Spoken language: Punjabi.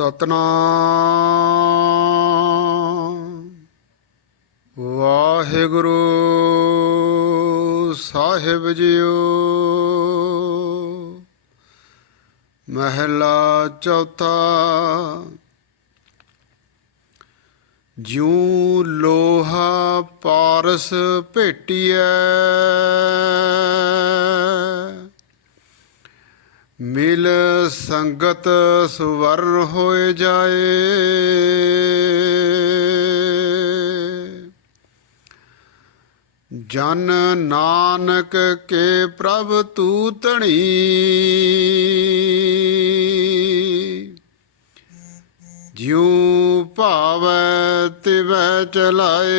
ਸਤਨਾਮ। ਵਾਹਿਗੁਰੂ ਸਾਹਿਬ ਜੀਓ। ਮਹਿਲਾ ਚੌਥਾ। ਜਿਉ ਲੋਹਾ ਪਾਰਸ ਭੇਟੀਐ। ਮਿਲ ਸੰਗਤ ਸੁਵਰਨ ਹੋਏ ਜਾਏ। ਜਨ ਨਾਨਕ ਕੇ ਪ੍ਰਭ ਤੂ ਧਣੀ ਜਿਉ ਭਾਵੈ ਤਿਵੈ ਚਲਾਏ।